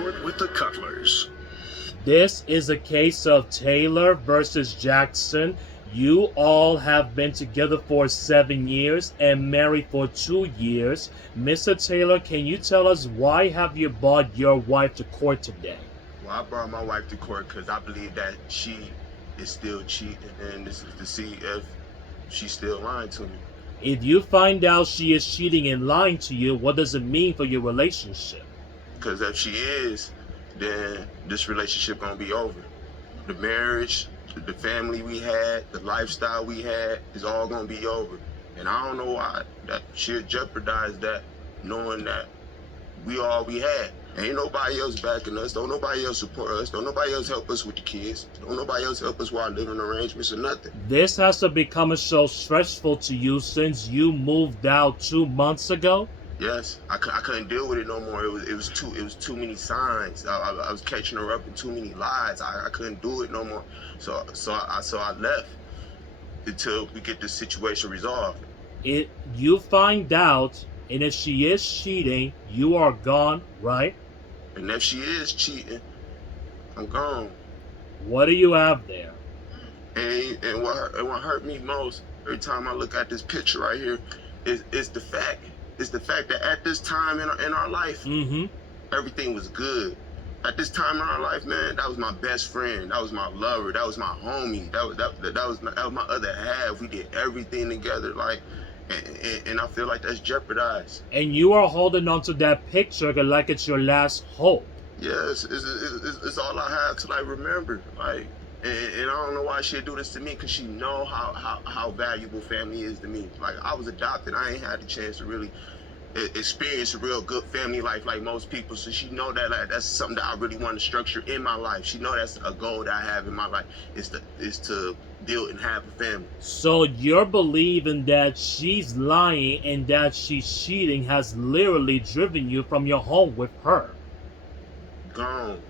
court with the Cutlers. This is a case of Taylor versus Jackson. You all have been together for 7 years and married for 2 years. Mr. Taylor, can you tell us why have you brought your wife to court today? Well, I brought my wife to court because I believe that she is still cheating, and this is to see if she's still lying to me. If you find out she is cheating and lying to you, what does it mean for your relationship? Because if she is, then this relationship gonna be over. The marriage, the family we had, the lifestyle we had is all gonna be over. And I don't know why that she'll jeopardize that, knowing that we all we had. Ain't nobody else backing us. Don't nobody else support us. Don't nobody else help us with the kids. Don't nobody else help us with our living arrangements or nothing. This has to become so stressful to you since you moved out 2 months ago? Yes, I couldn't deal with it no more. It was too many signs. I was catching her up in too many lies. I couldn't do it no more. So I left until we get this situation resolved. You find out, and if she is cheating, you are gone, right? And if she is cheating, I'm gone. What do you have there? And what hurt me most every time I look at this picture right here is the fact that at this time in our life, everything was good. At this time in our life, man, that was my best friend. That was my lover. That was my homie. That was my other half. We did everything together, like, and I feel like that's jeopardized. And you are holding on to that picture like it's your last hope. Yes, it's all I have to like remember, like. And I don't know why she'd do this to me, because she know how valuable family is to me. Like, I was adopted. I ain't had the chance to really experience a real good family life like most people. So she know that like, that's something that I really want to structure in my life. She know that's a goal that I have in my life, is to build and have a family. So you're believing that she's lying and that she's cheating has literally driven you from your home with her. Gone.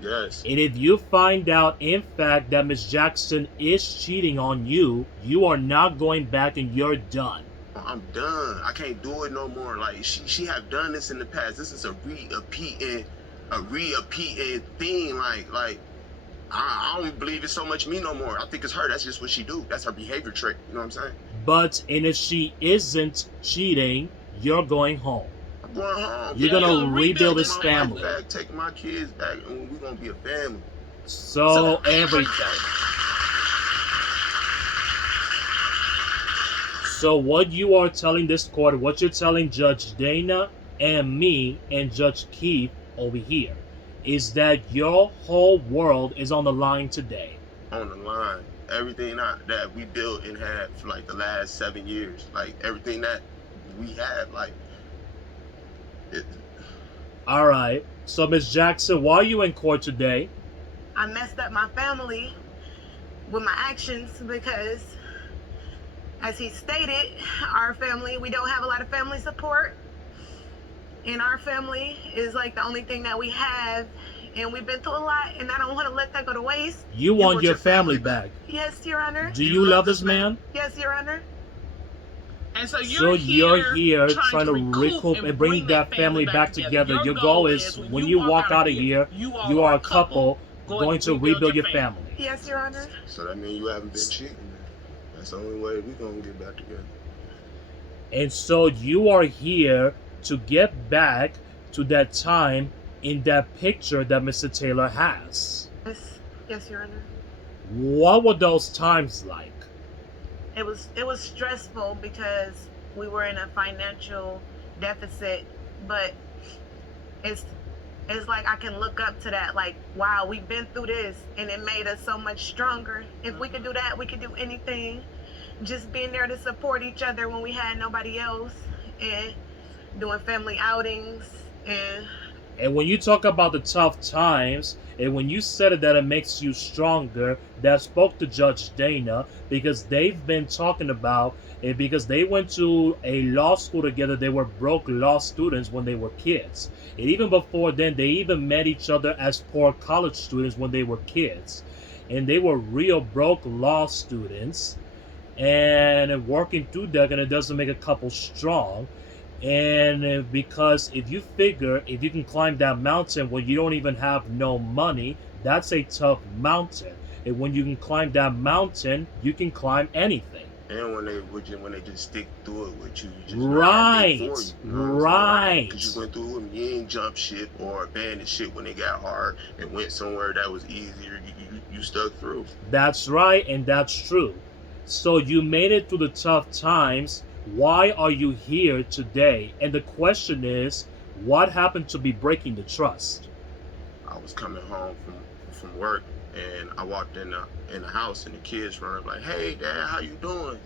Yes. And if you find out, in fact, that Miss Jackson is cheating on you, you are not going back and you're done. I'm done. I can't do it no more. Like, she have done this in the past. This is a repeating thing. Like I don't believe it's so much me no more. I think it's her. That's just what she do. That's her behavior trait. You know what I'm saying? But and if she isn't cheating, you're going home. Going home. You're gonna rebuild this family. Back, take my kids back, and we're gonna be a family. So everything. So what you are telling this court, what you're telling Judge Dana and me and Judge Keith over here, is that your whole world is on the line today. On the line. Everything that we built and had for like the last 7 years, like everything that we had, like. All right. So, Ms. Jackson, why are you in court today? I messed up my family with my actions because, as he stated, our family, we don't have a lot of family support. And our family is like the only thing that we have. And we've been through a lot, and I don't want to let that go to waste. You want your family back? Yes, Your Honor. Do you love this man? Yes, Your Honor. And so you're here trying to recoup and bring that family back together. Your goal is when you walk out of here, you are a couple going to rebuild your family. Yes, Your Honor. So that means you haven't been cheating. That's the only way we're going to get back together. And so you are here to get back to that time in that picture that Mr. Taylor has. Yes, Your Honor. What were those times like? It was stressful because we were in a financial deficit, but it's like I can look up to that, like, wow, we've been through this and it made us so much stronger. If we could do that, we could do anything. Just being there to support each other when we had nobody else, and doing family outings. And when you talk about the tough times, and when you said it that it makes you stronger, that spoke to Judge Dana, because they've been talking about it, because they went to a law school together. They were broke law students when they were kids. And even before then, they even met each other as poor college students when they were kids. And they were real broke law students. And working through that, and it doesn't make a couple strong. And because if you figure if you can climb that mountain when you don't even have no money, that's a tough mountain. And when you can climb that mountain, you can climb anything. And when they just stick through it with you, you just Right, for you, right. Because you went through it with me, you ain't jump ship or abandoned shit when it got hard and went somewhere that was easier. You stuck through. That's right, and that's true. So you made it through the tough times. Why are you here today? And the question is, what happened to be breaking the trust? I was coming home from work and I walked in the house and the kids running up like, "Hey, Dad, how you doing?"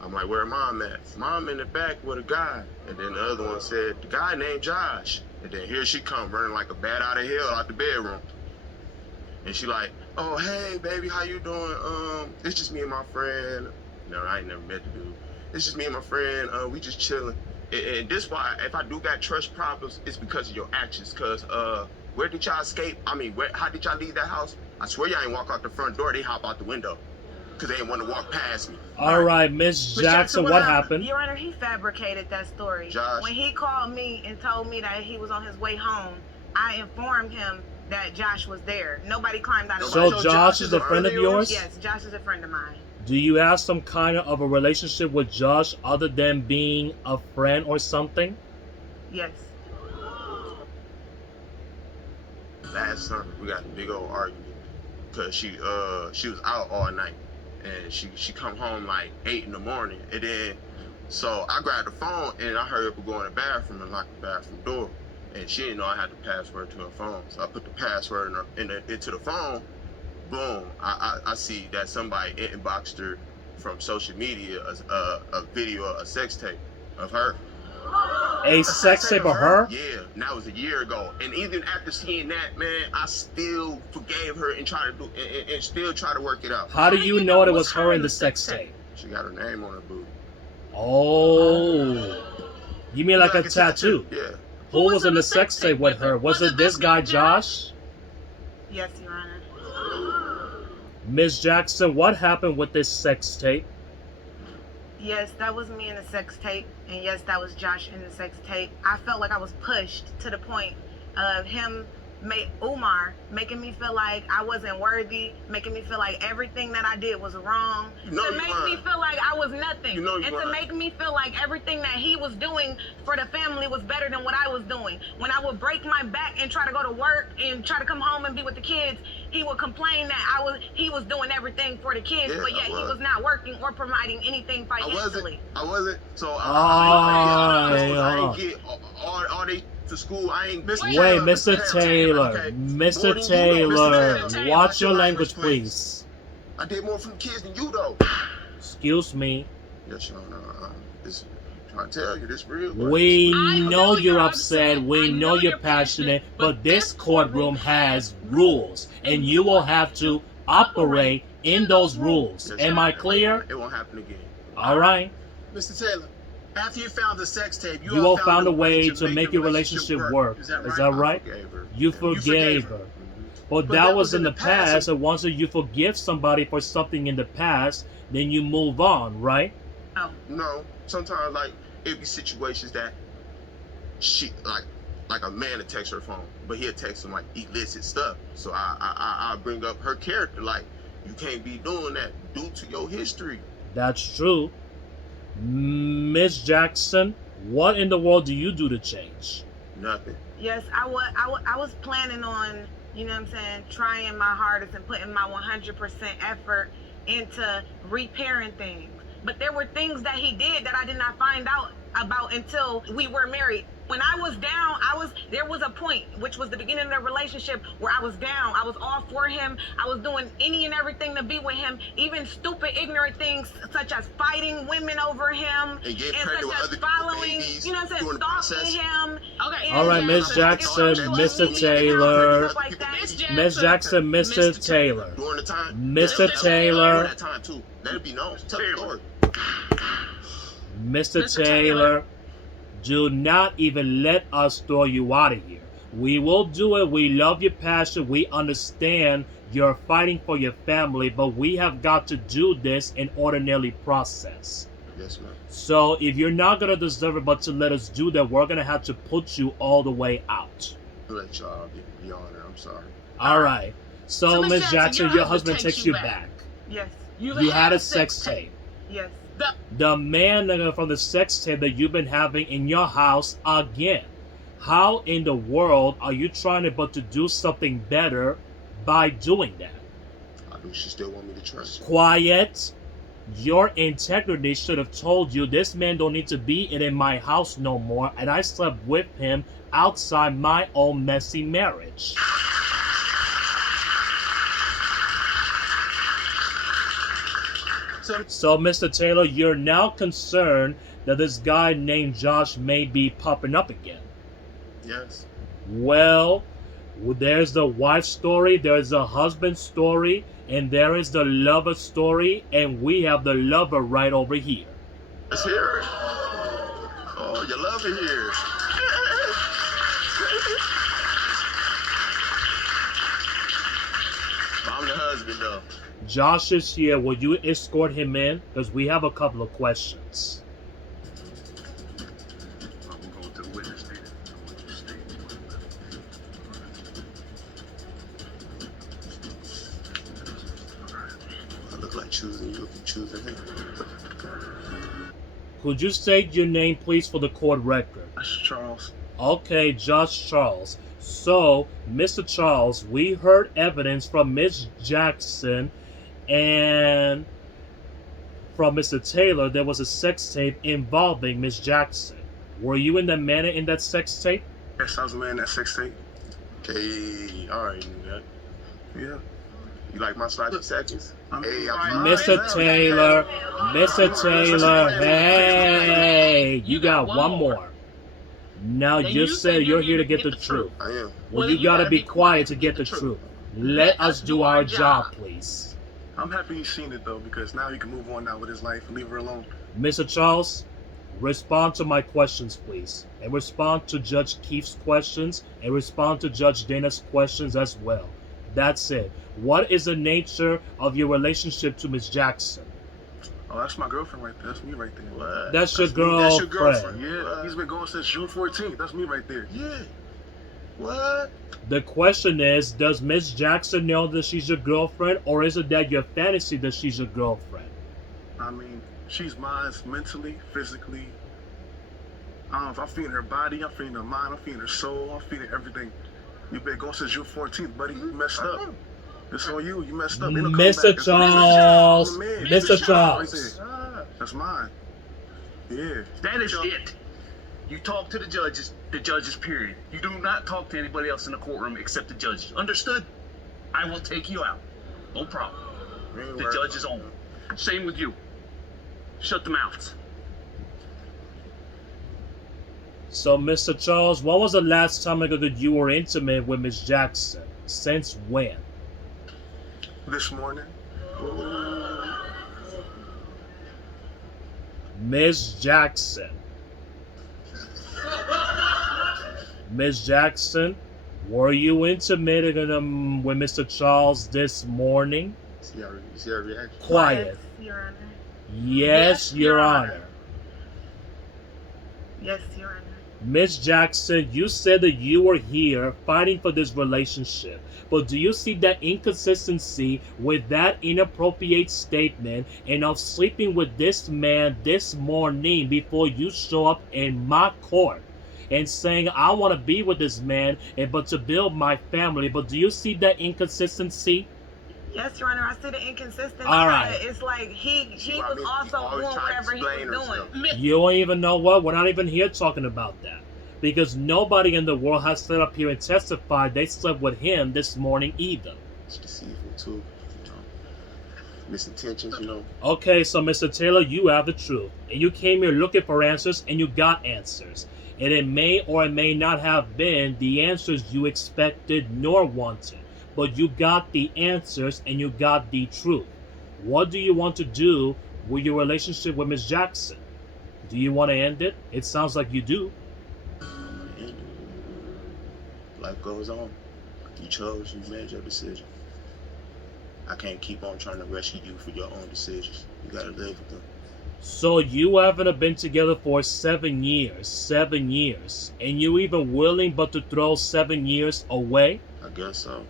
I'm like, "Where Mom at?" "Mom in the back with a guy." And then the other one said, "The guy named Josh." And then here she come running like a bat out of hell out the bedroom. And she like, "Oh, hey, baby, how you doing? It's just me and my friend." No, I ain't never met the dude. "It's just me and my friend. We just chilling." And this why, if I do got trust problems, it's because of your actions. Cause where did y'all escape? I mean, how did y'all leave that house? I swear y'all ain't walk out the front door. They hop out the window. Cause they didn't want to walk past me. All right, Miss Jackson, what happened? Your Honor, he fabricated that story. Josh. When he called me and told me that he was on his way home, I informed him that Josh was there. Nobody climbed out of So the Josh is a friend of yours? Yes, Josh is a friend of mine. Do you have some kind of a relationship with Josh other than being a friend or something? Yes. Last summer we got a big old argument because she was out all night and she come home like 8 in the morning, and then so I grabbed the phone and I hurried up and go in the bathroom and lock the bathroom door, and she didn't know I had the password to her phone, so I put the password into the phone. Boom, I see that somebody inboxed her from social media a video, a sex tape of her. A sex tape of her? Yeah, and that was a year ago. And even after seeing that, man, I still forgave her and still try to work it out. How do you know it was her in the sex tape? She got her name on her booty. Oh. You mean like a tattoo? Yeah. Who was in the sex tape with her? Was it this guy, Josh? Yes, Your Honor. Miss Jackson, what happened with this sex tape? Yes, that was me in the sex tape, and yes, that was Josh in the sex tape. I felt like I was pushed to the point of him, Umar, making me feel like I wasn't worthy, making me feel like everything that I did was wrong, to make me feel like I was nothing, and to make me feel like everything that he was doing for the family was better than what I was doing. When I would break my back and try to go to work and try to come home and be with the kids, he would complain that he was doing everything for the kids, but yet he was not working or providing anything financially. I wasn't. So I ain't get all they to school. I ain't. Wait, Mr. Taylor. Okay. Mr. Mr. Taylor. Taylor. Watch your language, please. I did more for the kids than you, though. Excuse me. Yes, Your Honor. This trying to tell you this real. We know you're upset. We know you're passionate. But this courtroom has rules, and you will have to operate in those rules. Yes, Am I clear? It won't happen again. All right. Mr. Taylor, after you found the sex tape, You all found a way to make your relationship work. Is that right? I forgave her. You forgave her. But that was in the past, and once you forgive somebody for something in the past, then you move on, right? No, sometimes like it be situations that she like a man to text her phone, but he'll text him like illicit stuff. So I bring up her character, like you can't be doing that due to your history. That's true. Miss Jackson, what in the world do you do to change? Nothing. Yes, I was planning on, you know what I'm saying, trying my hardest and putting my 100% effort into repairing things. But there were things that he did that I did not find out about until we were married. When I was down, there was a point, which was the beginning of the relationship, where I was down. I was all for him. I was doing any and everything to be with him, even stupid, ignorant things such as fighting women over him, And get and pregnant with such as other following, babies you know what I'm during saying, the stalking process. him. Okay. All right, Miss Jackson, Mr. Taylor. Miss Jackson, Mr. Taylor. During the time. Mr. During Taylor. that time too. Let it be known. Tell the story. Mr. Taylor, do not even let us throw you out of here. We will do it. We love your passion. We understand you're fighting for your family, but we have got to do this in ordinary process. Yes, ma'am. So if you're not gonna deserve it, but to let us do that, we're gonna have to put you all the way out. I'll let y'all get the honor. I'm sorry. All right. So, So, Miss Jackson, your husband takes you back. Yes. You had a sex tape. Yes. The man from the sex tape that you've been having in your house again. How in the world are you trying to do something better by doing that? I do. She still want me to trust her. Quiet. Your integrity should have told you this man don't need to be in my house no more, and I slept with him outside my own messy marriage. So, Mr. Taylor, you're now concerned that this guy named Josh may be popping up again. Yes. Well, there's the wife story, there's the husband story, and there is the lover story, and we have the lover right over here. Let's hear it. Oh, you love it here. I'm the husband, though. Josh is here. Will you escort him in? Because we have a couple of questions. I'm going to the witness stand. I want you to stay. I look like choosing you if you're choosing him. Could you state your name, please, for the court record? That's Charles. Okay, Josh Charles. So, Mr. Charles, we heard evidence from Miss Jackson and from Mr. Taylor. There was a sex tape involving Miss Jackson. Were you in the manner in that sex tape? Yes, I was the man in that sex tape. Hey, I already knew that. Yeah. You like my sloppy seconds? I'm Hey, Mr. Taylor, Mr. Taylor, hey, you got one more. Now And you you said you're here to get the truth. I am. Well, you gotta be quiet to get the truth. Let us do our job, please. I'm happy he's seen it though, because now he can move on now with his life and leave her alone. Mr. Charles, respond to my questions, please. And respond to Judge Keefe's questions, and respond to Judge Dana's questions as well. That's it. What is the nature of your relationship to Miss Jackson? Oh, that's my girlfriend right there. That's me right there. What? That's your me. That's your girlfriend. Yeah, he's been going since June 14th. That's me right there. Yeah. What? The question is, does Miss Jackson know that she's your girlfriend, or is it that your fantasy that she's your girlfriend? I mean, she's mine mentally, physically. I don't know if I'm feeding her body, I'm feeding her mind, I'm feeding her soul, I'm feeding everything. You've been going since June 14th, buddy. You messed up. It's on you. You messed up. Ain't no coming Mr. back. Charles, That's man. Mr. Right Charles. there. That's mine. Yeah. That is it. You talk to the judges, period. You do not talk to anybody else in the courtroom except the judges. Understood? I will take you out. No problem. The judge is on. Same with you. Shut the mouths. So, Mr. Charles, when was the last time ago that you were intimate with Miss Jackson? Since when? This morning. Miss Jackson. Miss Jackson, were you intimate with Mr. Charles this morning? See our reaction? Quiet. Yes, Your Honor. Yes, Your Honor. Yes, Your Honor. Miss Jackson, you said that you were here fighting for this relationship, but do you see that inconsistency with that inappropriate statement and of sleeping with this man this morning before you show up in my court and saying, I want to be with this man, but to build my family, but do you see that inconsistency? Yes, Your Honor. I see the inconsistency. All right. It's like he I was mean, also always doing trying to whatever he explain was herself. doing. You don't even know what? We're not even here talking about that. Because nobody in the world has stood up here and testified they slept with him this morning either. It's deceitful too. You know. Misintentions, you know. Okay, so Mr. Taylor, you have the truth. And you came here looking for answers, and you got answers. And it may or it may not have been the answers you expected nor wanted. But you got the answers, and you got the truth. What do you want to do with your relationship with Miss Jackson? Do you want to end it? It sounds like you do. And life goes on. You chose, you made your decision. I can't keep on trying to rescue you for your own decisions. You gotta live with them. So you haven't been together for 7 years, and you even willing but to throw 7 years away? I guess so.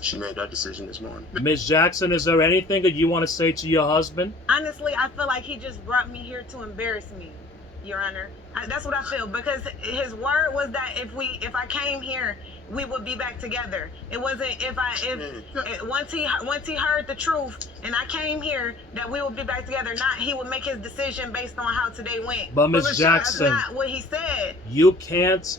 She made that decision this morning. Miss Jackson, is there anything that you want to say to your husband? Honestly, I feel like he just brought me here to embarrass me, Your Honor. That's what I feel, because his word was that if I came here, we would be back together. It wasn't once he heard the truth and I came here that we would be back together. Not he would make his decision based on how today went. But Miss Jackson, that's not what he said. you can't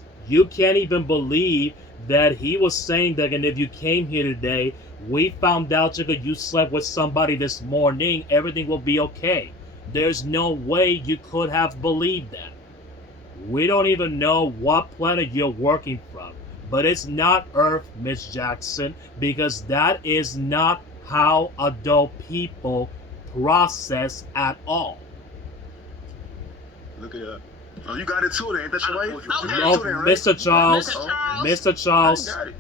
even believe that he was saying that, and if you came here today, we found out that you slept with somebody this morning, everything will be okay. There's no way you could have believed that. We don't even know what planet you're working from, but it's not Earth, Miss Jackson, because that is not how adult people process at all. Look it up. Oh, you got it too, then. Ain't that your wife? Okay. You got it Oh, too, then, right? Mr. Charles, Mr. Charles, I got it.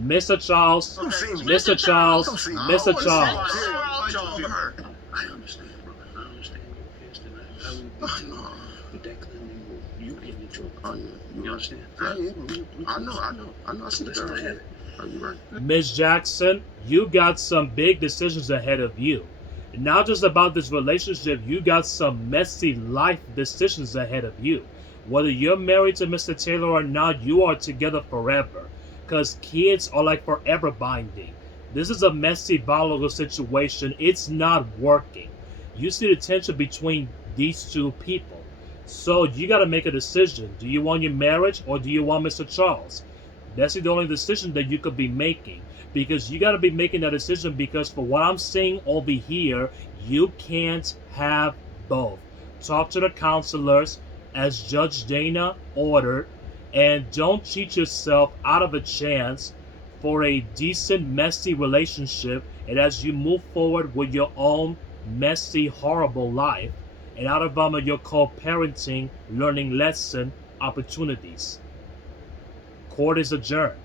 Mr. Charles, Come see me. Mr. Charles, Come see me. Mr. Charles. I understand, brother. I understand. I will be but that clearly you get in trouble. Oh, yeah. You understand? I know. I see the Let's not have girl. it. Are you right? Miss Jackson, you got some big decisions ahead of you. Not just about this relationship, you got some messy life decisions ahead of you. Whether you're married to Mr. Taylor or not, you are together forever. Because kids are like forever binding. This is a messy, volatile situation. It's not working. You see the tension between these two people. So you got to make a decision. Do you want your marriage or do you want Mr. Charles? That's the only decision that you could be making. Because you got to be making that decision, because for what I'm seeing over here, you can't have both. Talk to the counselors as Judge Dana ordered, and don't cheat yourself out of a chance for a decent, messy relationship, and as you move forward with your own messy, horrible life, and out of your co-parenting, learning lesson opportunities. Court is adjourned.